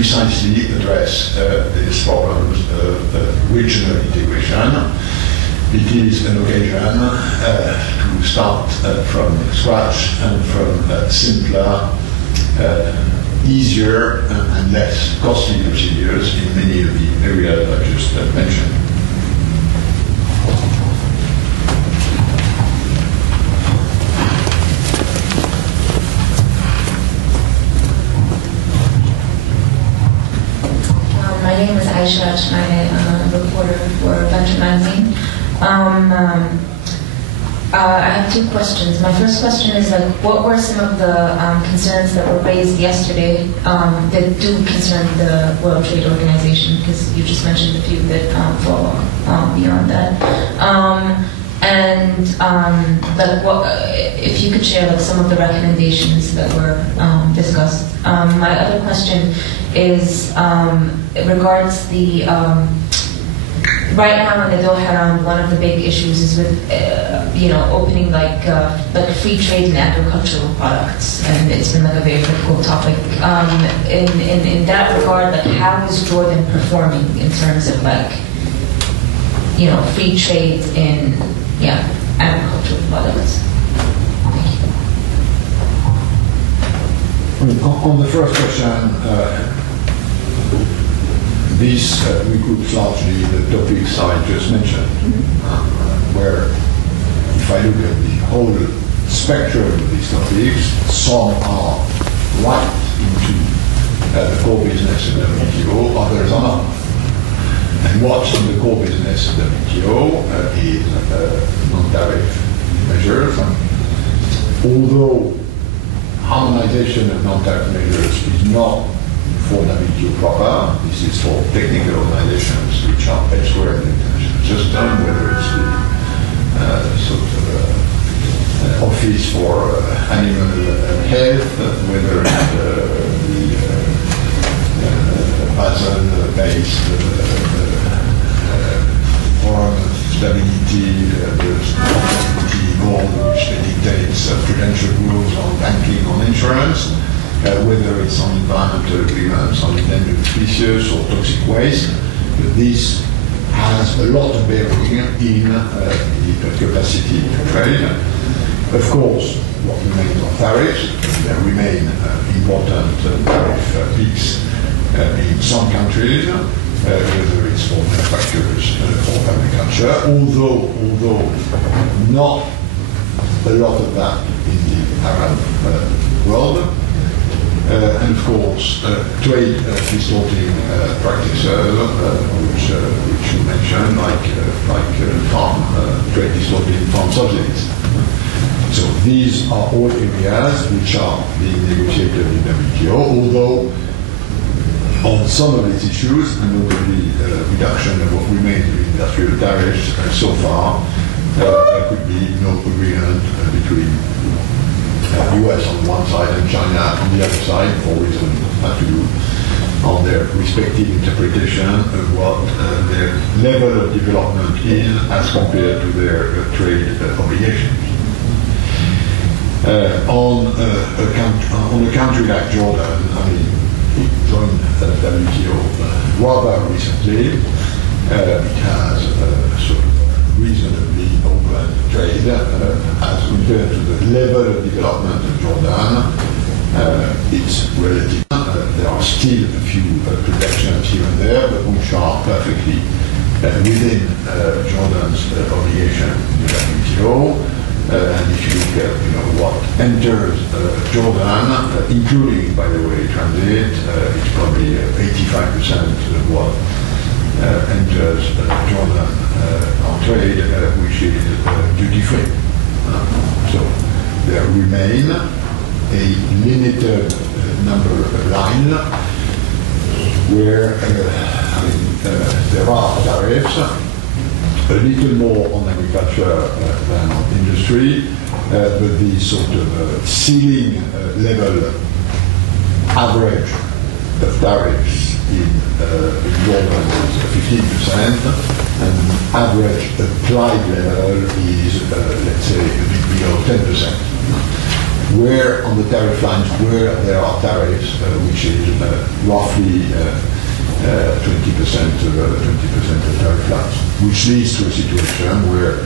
precisely address these problems of regional integration. It is an occasion to start from scratch and from simpler, easier and less costly procedures in many of the areas I just mentioned. My name is Aisha, I'm a reporter for Venture Magazine. I have two questions. My first question is, what were some of the concerns that were raised yesterday that do concern the World Trade Organization? Because you just mentioned a few that fall beyond that. If you could share some of the recommendations that were discussed. My other question is regards the right now in the Doha round, one of the big issues is with opening like free trade in agricultural products, and it's been a very difficult topic. In that regard, how is Jordan performing in terms of free trade in agricultural products? On the first question, this recoups largely the topics I just mentioned, where if I look at the whole spectrum of these topics, some are right into the core business of the WTO, others are not. And what's in the core business of the WTO is non-tariff measures. Although harmonization of non-tariff measures is not for WTO proper, this is for technical organizations which are elsewhere in the international system, whether it's the Office for Animal Health, whether it's the Basel-based Forum of Stability, the Stability Board, which dictates prudential rules on banking, on insurance, whether it's on environmental agreements, on endangered species or toxic waste. This has a lot of bearing in the capacity to trade. Of course, what remains are tariffs. There remain important tariff peaks in some countries, whether it's for manufacturers or agriculture, although not a lot of that in the Arab world. And of course, trade distorting practices, which you mentioned, like farm trade distorting farm subsidies. So these are all areas which are being negotiated in WTO, although on some of these issues, and notably reduction of what remains of industrial tariffs, so far there could be no agreement between US on one side and China on the other side, for reasons that have to do on their respective interpretation of what their level of development is as compared to their trade obligations. On a country like Jordan, it joined WTO rather recently. It has sort of reasonably open trade as compared to the level of development of Jordan. It's relative. There are still a few protections here and there, but which are perfectly within Jordan's obligation in the WTO. And if you look at what enters Jordan, including, by the way, transit, it's probably 85% of what enters Jordan on trade, which is duty-free. So there remain a limited number of lines where there are tariffs, a little more on agriculture than on industry, but the sort of ceiling level average of tariffs in Jordan is 15%, and the average applied level is, let's say, a bit below 10%. where on the tariff lines where there are tariffs, which is roughly 20% of tariff lines, which leads to a situation where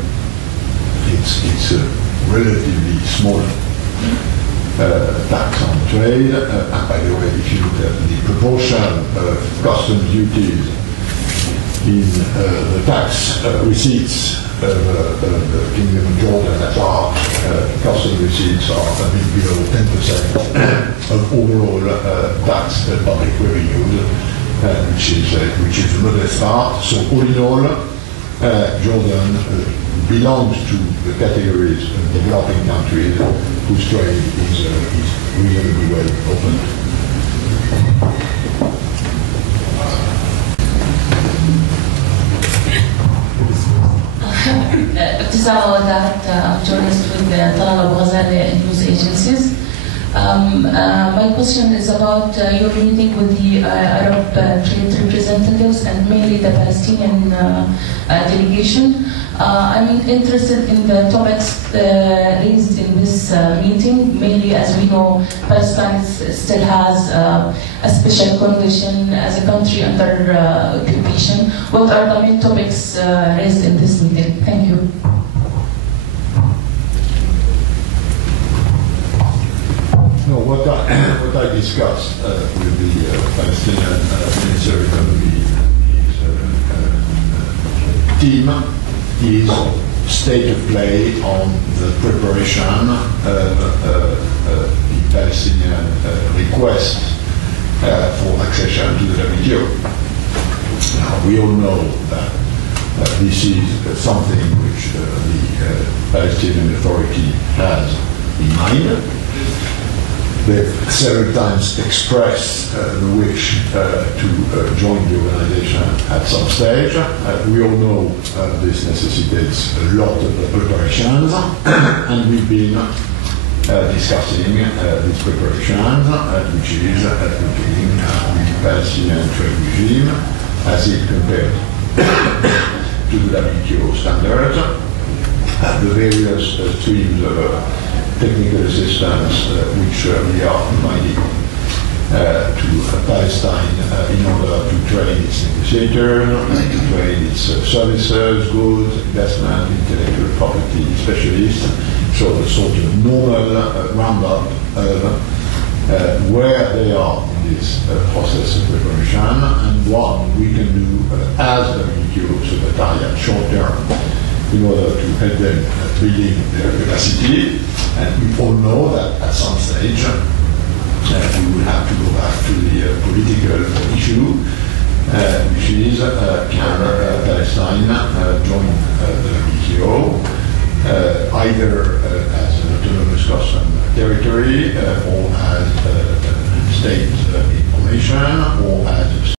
it's a relatively small tax on trade. And by the way, if you look at the proportion of customs duties in the tax receipts of the Kingdom of Jordan at large, customs receipts are a bit below 10% of overall tax public revenues, which is a modest part. So all in all, Jordan belongs to the categories of developing countries whose trade is reasonably well opened. Pascal Lamy, journalist with the Talal Abu-Ghazaleh news agencies. My question is about your meeting with the Arab trade representatives and mainly the Palestinian delegation. I'm interested in the topics raised in this meeting, mainly as we know Palestine still has a special condition as a country under occupation. What are the main topics raised in this meeting? Thank you. No, what I discussed with the Palestinian Minister of Economy team is state of play on the preparation of the Palestinian request for accession to the WTO. Now, we all know that this is something which the Palestinian Authority has in mind. They've several times expressed the wish to join the organization at some stage. We all know this necessitates a lot of preparations, and we've been discussing these preparations, which is looking at the Palestinian trade regime as it compared to the WTO standards, the various streams of technical assistance which we are providing to Palestine in order to train its negotiators, to train its services, goods, investment, intellectual property specialists. So a sort of normal roundup of where they are in this process of preparation and what we can do as WTO Secretariat short term in order to help them building their capacity. And we all know that at some stage we will have to go back to the political issue, which is can Palestine join the WTO either as an autonomous custom territory or